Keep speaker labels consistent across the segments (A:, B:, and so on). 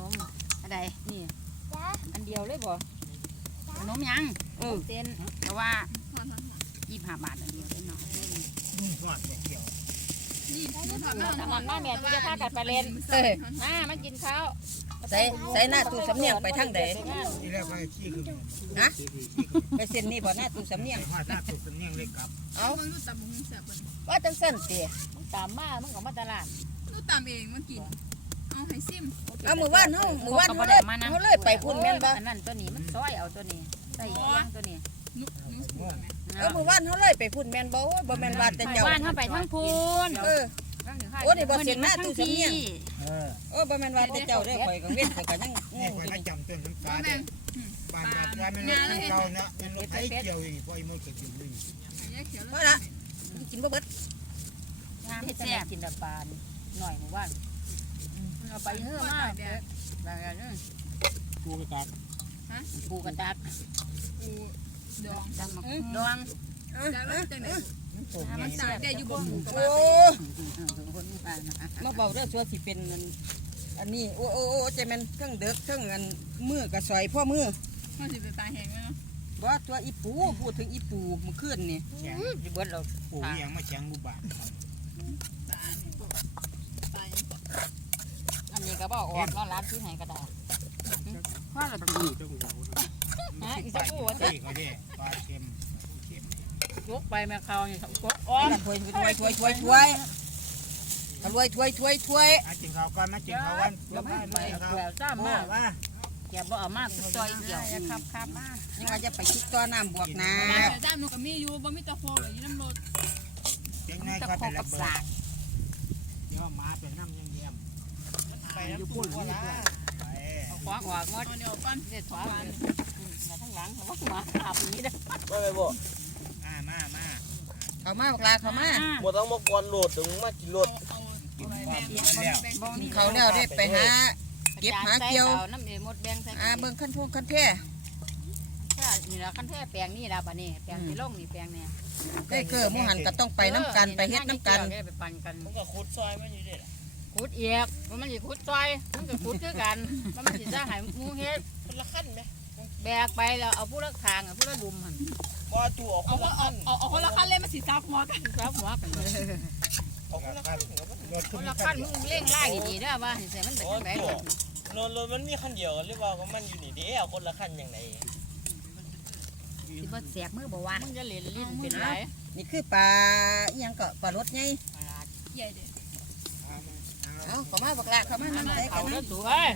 A: นมอะไรนี่
B: จ้า
A: อันเดียวเลยบ่ขนมยัง
C: เออ
A: เส้นแต่ว่ายี่สิบห้าบาทอันเดียวเองเนาะ
D: หอดเกี่ยว
A: ตอนนั้นมาแม่ที่จะพากันไปเล่น
C: เออ
A: มามากินข้าว
C: ใส่ใส่หน้าตู้สำเนียงไปทางใด
D: ที่แรกไปขี้คือ
C: นะไปเส้นนี้บ่หน้าตู้สำเนียง
D: หอดหน้าสุดสำเนียงเลยกลับ
C: เอา
E: มึงดูตำมึงแซ่บปะ
C: ว่าจังซั่นติ
A: มึงตามมามึงก็มาตลาด
E: ดูตำเองเมื่อกี้ เอาให้ซิม
C: เอามื้อวานเฮามื้อวานเฮาเลยเฮาเลยไปพุ่นแม่นบ่
A: อันนั้นตัวนี้มันซอยเอาตัวนี้ใส่เคียงตัวนี้
E: นุกนุกหัวแม่
C: เออมื้อวานเฮาเลยไปพุ่นแม่นบ่โอ้ยบ่แม่นว่าแต่เจ้า
A: บ้านเข้าไปทั้งพูน
C: เออโอ้นี่บ่เสียงหน้าตู้สำเนียง
D: เออ
C: โอ้บ่แม่นว่าแต่เจ้าเด้อข่อยก็เว้นข่อยก็ยังง
D: นี่
C: ง
D: ค
C: อนยู่
D: มา
C: นี่
D: จำต้นน้ำฟ้าเด็ดปานแบบว่ามันรถเก่าเนาะมันรถไถเกี่ยวอีกพออีโมเกี่ยวอยู่
E: แยกเขียว
C: พอละกินบ่เบิด
A: งามแซ่บกินแต่ปลาหน่อยหมู่บ้าน เอาไปเฮือะมากเด้อแล้วก็
D: กูกระตัก
A: ปูกระดัก
E: กูดอง
A: ดอง
C: เออ
E: จาก
C: เอ
E: นั้นจังไหน
D: มันตก
E: มั
D: ไง
E: นตากแดดอยู่บนหมู
C: โอ้มาเบาเด้องชัวสิเป็นอันนี้โอ้โอ้โอ้จะแม่นเครื่องเด็กเครื่องอันมือก็ซอยพ่อมือ
E: มันสิไปตายแห้งเนาะ
C: บ่าตัวอีปูพูดถึงอีปูเมื่อคืนนี่
A: อยู่บิดเรา
D: ปูยังไมาแข็งรูบาท
E: ตายตาย
A: อันนี้ก็บอกออกแล้วร้านที่ไหนก็ได้ว่าเราตี
D: ฮะอีสักกูว่าตีเขาเด้ปลาเค็มเค็ม
A: ยกไปแม่เขาเนี่ยยกอ้อม
C: ถ้วยถ้วยถ้วยถ้วยถ้วยถ้วยถ้วยถ้วยถ้วย
D: กินข้าวก่อนมากินข้าววัน
A: อย่าไปไป
D: ครับ
A: แหววจ้ามาก
D: ว่า
A: อย่าบ่เอามากซอยเดียวครับครับมา
C: ยังว่าจะไปคิดตัวน้ำบวกน้
E: ตายจ้ามันก็มีอยู่บ่มีตะโพเลยอน้ำรถ
A: ตะโค
D: เป็นระ
A: กับสาก
D: เดี๋ยวมาเป็นน้ำยัง เยี่ยมไปน้ำปูวะล่ะไป
A: เอาขวางออกงด
E: เอาเดี๋ยวปั้น
A: เด็ดขวางมาทั้งหลังเขาว่ามาขับนี้เด้อ
F: ไม่ไปบ่
D: มามามาำ
C: เขามาบอกลาเขามา
F: บ่ต้องมากวนโหลดถึงมากินโหล
E: เอา
F: ด
E: เอาเอาแบ่งแบ่งแบ่ง
C: กินเขาแล้วได้ไปหาเก็บหาเกี่ยว
A: น้ำเดือดมดแดงใส่
C: อ่าเบิ่งขั้นพวงขั้นแท้
A: นี่ละขั้นแท้แปลงนี่ละป่ะนี่แปลงที่ลงนี่แปลงเนี่ย
C: ได้เกิดมู่หันก็ต้องไปน้ำกันไปเฮ็ดน้ำกัน
A: ไปปั่นกัน
F: มันก็ขุดซอยมันอยู่เด้ล่ะ
A: ขุดเอียกมันสิขุดซอยมันก็ขุดคือกันมันสิจะให้มูเฮ็ด
F: คนละขั้นไหม
A: แบกไปแล้วเอาผู้ละทางผู้ละดุมหัน
F: บ่ตู้ออกค
E: เอา
F: นละ
E: เอา
F: ขั้น
E: เอาเอาคนละคันเลยมาสิซับหัวกัน
A: ครับหัวกันเลย
F: ออกคนละขั้นก็บ่
D: รถ
A: ค
D: ขึ้น
A: นละขั้นมึงเร่งไล่ดีๆเด้อว่าเห็นใส่มันเป็นจังได๋
F: โหลดโหลดมันมีขั้นเดียวกันหรือว่าก็มันอยู่นี่เด้เอาคนละขั้นอย่างไร
A: สิบ่แสกมือบ่ว่ามึงจะเล่นลิ้นเป็นไร
C: นี่คือปลาอิหยังก็ปลารสไง
E: ใหญ่เด้
C: เอาเขามาบอกลาเขามาน้ำใจกั
A: เอา
C: น
A: เด้อ
C: นะ
A: สูเอ้ย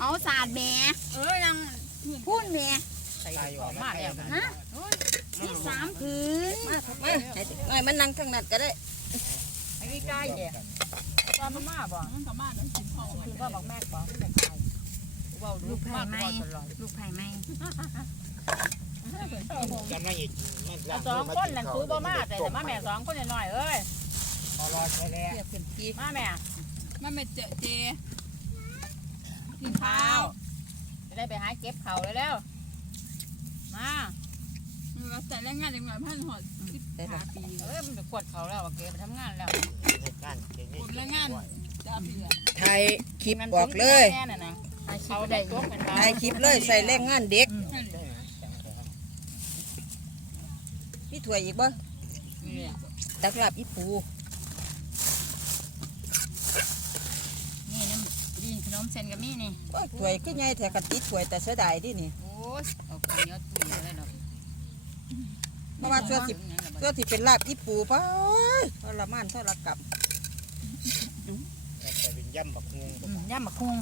B: เอาสาดแหม่
E: เอ้ยยัง
B: พูดแหม่
A: ใส่ของมาแล้ว
B: ฮะนี่สามผืน
C: มาครับมาให้หน่อยมันนั่งข้างนั้นก็ได้
A: ไอ้ใกล้ๆเนี่ยตอนมันมาบ่
E: มันก็มาแล้วกินข้าว
A: คือว่าบอกแม่บ่ไม่ได้ขายเว้าลูกมากกว่าตลอด
B: ลูกไผ่ไหม
D: จำได้อีก
A: สองคนนั่นคือบ่มาแต่มาแม่สองคนน้อยๆเอ้ย
D: พอรอใช้แล้ว
C: เทียบเป็นกี
A: มาแม่
E: มันไม่เจอเจกิ
A: กิ
E: น
A: น
E: ข้า
A: ข้าววจะได้ไปหาเก็บเขาเลยแล้ว มา
E: มันก็แต่แรงงานอย่างไรพันหอดสิบห้าปี
A: เอ้ยมันไปขวดเขาแล้วเก็บไปทำงานแล้ว
D: การเก่ง
E: ผมแรงงานจะปีละ
C: ถ่ายคลิปออกเลย
A: แน่น่ะนะเขาได้ยกเป็น
C: ถ่ายคลิปเลยใส่แรงงานเด็กพี่ถวยอีกบ่ตักลาบอีปู
A: นี่น้ำดีขน มเส้นกับมี่นี่
C: โอ้ยถวยคือไงแถกันติดถวยแต่เสียดายดินี่
A: โอ้ยเอาข้าวเหนียวตุ้ยอะไรดอก
C: เพราะว่าเสื้อสิเสื้อที่เป็นลาบอีปูป้าโอ้ยทรมานทรกับ
D: แต่เป็นย่ำบักงง
A: ย่ำมะคุง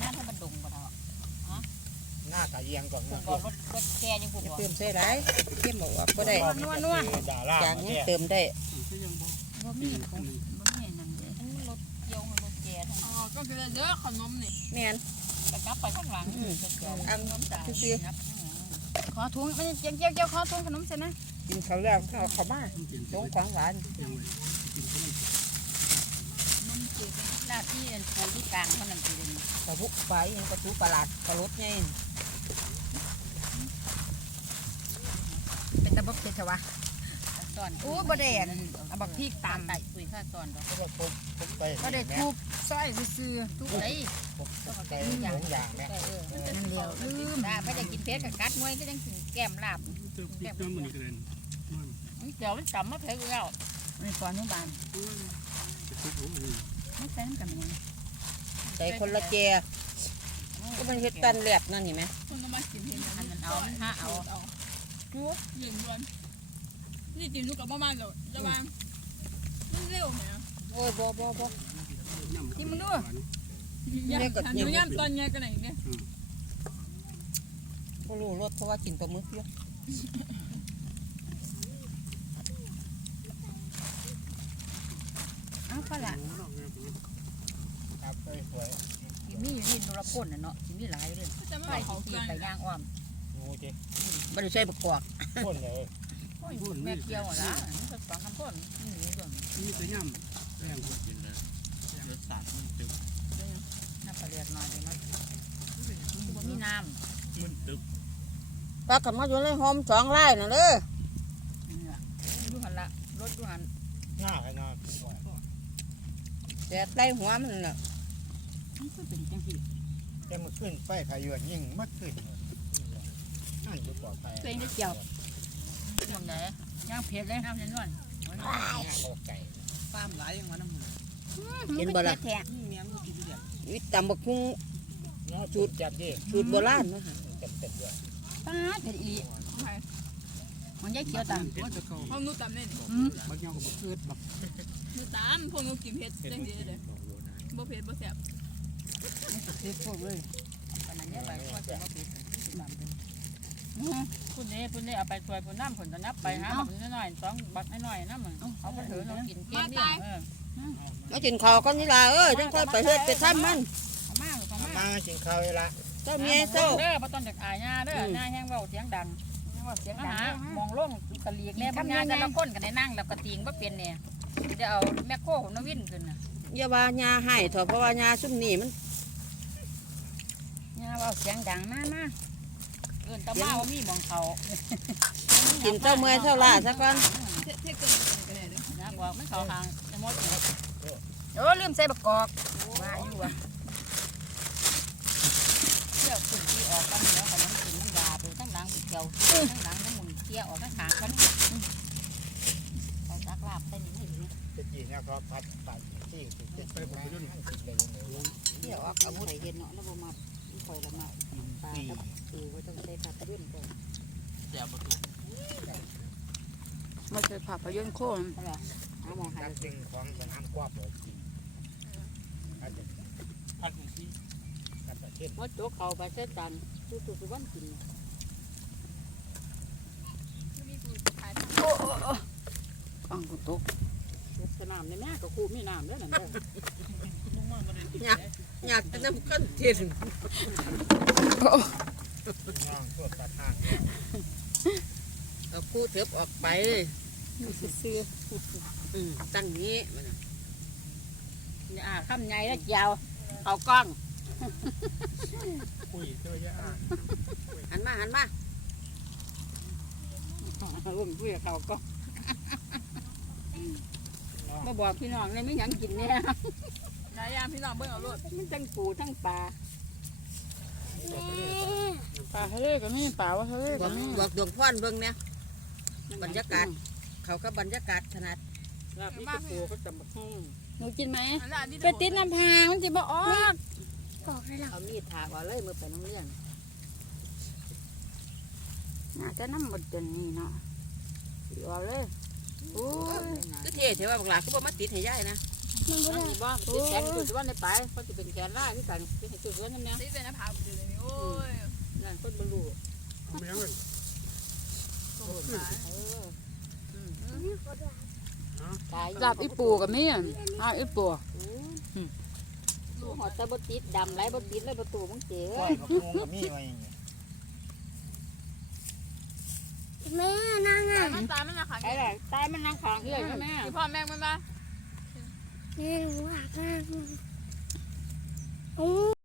A: น่าถ้ามันดุงกว่าเรา
D: หน้าตาเยียงก่อน
A: ผมก็รถรถแกยังผม
C: จะ
A: บอก
C: เติมใส่ไรเข้มบอกว่าก็ได้
D: ด่าล่า
C: จางยังเติมได้
A: ว่ามีผมว่ามีนั่นเด้รถโยงรถแกทั้ง
E: อ๋อ ก็คือเด้อขนมนี่
C: แม่น
A: กระจับไปข้างหลัง
C: อันซื้อ
A: ขอถุงมันเจียวเจียวเจียวขอถุงขนมเส้นนะ
C: กินเขาวแล้วเขาเอาเขามาสงของหวาน
A: หน้าที่อันปูที่กลางเท่านั้นคือเดี๋ยวนี้
C: กระบุกไปกระทูปลาหลาดกระรดไง
B: เป็นตะบกเทชวะ
A: ซ่อน
B: อู้บ่ได้อันเอาบักพริกตาม
A: ไต่คุยข้าซ่อนดอก
D: ก็ผมผมไป
B: ก็ได้ทุบซอยซื้อ
A: ทุกไอ้
D: ใส่หงอย่างแม่
A: เออ
B: ๆนั่นเดียวลืม
A: ถ้าไม่ได้กินเพชรกับกัดมวยก็ยังกินแก้มลาบ
G: เติมติดต้นมันนี่ก็เลยมัน
A: เดี๋ยวมันจำมาเพชรแล้ว
B: มันก่อนอนุบาล
G: จะทุบหัวมัน
B: ไม่ใช่น้ำกันยัง
C: ใส่คนละแจก็มันเฮ็ดตันแหลบนั่นนี่ไหม
E: คนก็มากินเห็น
A: อันนั้นเอามันหาเอา
E: เอาเหลืองล้วน นี่กินลูกกับบ้านเลยจะวางมันเร็วไหม
C: โอ้ยบ่บ่บ่
G: ที่มันดู
E: ย่ำหนูย่ำตอนไงกันไหนเนี่ย
C: บ่รู้รสเพราะว่ากินปลาหมึกเยอะ
B: เอาพอละ
D: ครับสวย
A: กินมีอยู่นี่นรพ่นน่ะเนาะกินมีหลายเลย
E: จะไม่
A: ไป
E: เอาเขา
A: ที่
E: กัน
A: ไปย่างอ้อม
D: งูจิ
C: บ่ได้ใส่บักกอก
D: พ่นเลย
A: โอ้ย แม่เกี่ยวอะล่ะมันก็สองคำพ่นนี่หนูเรื่อง
G: มีแต่ย่ำแรงกว่า
F: กินเลยรสชาติมันตึก
A: น้ำปลาเรียกหน่อยเลยมันมันมีน้
F: มันตึก
C: ปลากลับมาอยู่ในหอมสองไร่น่ะเด้อำ
A: นี่ล่ะดูหันละรถดูหัน
D: หน้าให้หน้า
C: แต่ไล่หัวมันน่ะ
A: มันคือเป็นจังซี่
D: จะมาขึ้นไฟพายุยิ่งมัดขึ้นนั่นจะปลอดภัย
A: ตัวเองได้เกี่ยว ตรงไหนย่างเผ็ดเลยน้ำเย็นนวล
D: ไก่
C: เห็นบ่ล่ะ
B: แท้
C: วิตำบักคุ้ง
D: เนาะสูตรจับดิ
C: สูตรโบราณเนาะ
D: เต็มเต็มด้วย
A: ป้าดเผ็ดอีหลีมันยายเขียวตัง
G: ว่าจะเขา
E: เขาหนูตำเนี่ย
A: อืม
G: บักยาวกับบักเกิดบัก
E: หนูตำพวกหนูกินเผ็ดจังดีเลยบ่เผ็ดบ่แซ่บ
A: เผ็ดพวกเลยอันนั้นเนี่ยไปก็จะมาเผ็ดตามเป็นคุ ณนี่คุณนี่เอาไปช่วยคุณน้ำผลจะนับไปหาบักน้อยๆสองบักน้อยๆน้ำมันเอาไปถือเรากินเกี้ยนเดียวเออ
C: มากินข้าวกันนี่ล่ะเอ้ยจังค่อยไปเฮ็ดไปทำมัน
A: เอามาเอา
D: มา
A: มา
D: กินข้าวเวลา
C: เจ้าเมียเจ้า
A: เด้อบ่ต้องจากอายหน้าเด้อหน้าแห้งเว้าเสียงดังเสียงดังมองลงกะลีกแน่บ่งานแต่ละคนกันได้นั่งแล้วก็ติงบ่เป็นเนี่ยเดี๋ยวเอาแม่โคของนวินขึ้นน่ะ
C: อย่าว่าญาให้เถอะเพราะว่าญาซุ่มนี่มัน
A: ย่าเว้าเสียงดังมามา เอิ้นตามาว่ามีหมองเขา
C: กินเจ้าเมื่อยเจ้าล้าซะก่อน
E: เท่เท่เกินกันเลยเด้อ
A: นะบอกมันเขาทางจะหมด
B: โอ้ลืมใส่บักกอกว่าอยู่อะ
A: เที่ยวขึ้นที่ออกกันเหนือกันน้ำกินน้ำยาไปทั้งหลังเกี่ยวทั้งหลังน้ำหมุนเที่ยวออกทั้งขางกันไปซักลาบไปนี่ให้ดี
D: จะจีเนี่ยเพราะพัดปัดที่ติดไปผมไปรุ่นกินเลย
A: เที่ยวออกเอาไข่เย็นเนาะแล้วบ่มา คอยละมาปลากับปูไว้ต้องใช้ผัดเรื่องก่อน
F: แต่ประตู
B: มาใส่ผักพะยนโคน
A: เอาล่ะเอาหมองหัน
D: น้ำจริงของสนามกว้างเลยอาจจะ
F: พันธุ์ที่
D: กัดประเทศ
A: มดโจกเขาไปเส้นตันตู้ตู้สุวรรณกิน
E: มีกูขาย
B: ฟังกูตก
A: ยกสนามในแม่ก็คู่มีน้ำด้วยนั่นเด้อ
C: อยากจะนำกันเทียน
D: น้องพวกตาทาง
C: เอาคู่เถิบออกไป
A: ซื้อ
C: อืมตั้งนี้มันน่ะ
A: ๆอ่าคำใหญ่แล้วยาวเขากล้อง
D: คุยเจอเยอะอะ
C: หันมาหันมา
A: รุ่นคุยกับเขาก็มาบอกพี่น้องเลยไม่หยังกินเนี่ย
E: นายยามพี่น้องเบิ่งเอารถ
A: มันทั้งปูทั้งปลาปลาทะเลก็มีปลาว่าทะเล
C: บ
A: ก็
C: อก
A: มี
C: บอกดวงพรเบิ่งเนี่ยบรรยากาศ เขาก็บรรยากาศขนาด
A: ลาบนี่ก็ปูก็จำบักหุ่ง
B: หนูกินไหม
E: อันนั้นที่
B: ไปติดน้ำพางมันจะบ่ออก
A: เอามีดถากเอาเลยมือไปน้องเลี้ยง
B: น่าจะน้ำบดจนนี่เนาะเอาเลยโอ้ย
C: คือเท่เถอะว่าบักหลาคือบ่มาติดให้ยายนะ
A: น้องมีบ้างติดแขนจุดว่าในไปเพราะจะเป็นแขนล่าที่กันที่จุดว่านั่นเนี่ย
E: ตีเป็นน้ำผาอยู่เลยนี่โอ้ย
A: นั่นคนบรรลุ
G: เอาไปยังเลย
E: โอ้ย
A: เออตาย
B: ลาบอีปูกับมีอะอ่าอีปู
A: ดูหอดตะบติดดำไรบติดเลยประตูมึงเจ๋อ
D: ก้อยกับงูกับมีมาอย่างเงี้ย
B: แม่นั่ง
E: ตา
B: อะ
E: ยมันตายมันนะค่ะ
A: ไอ้ไรตายมันนั่งขางเฮียใช่ไหม
E: ที่พ่อแม่มันมา
B: นี่หนูอยากนั่ง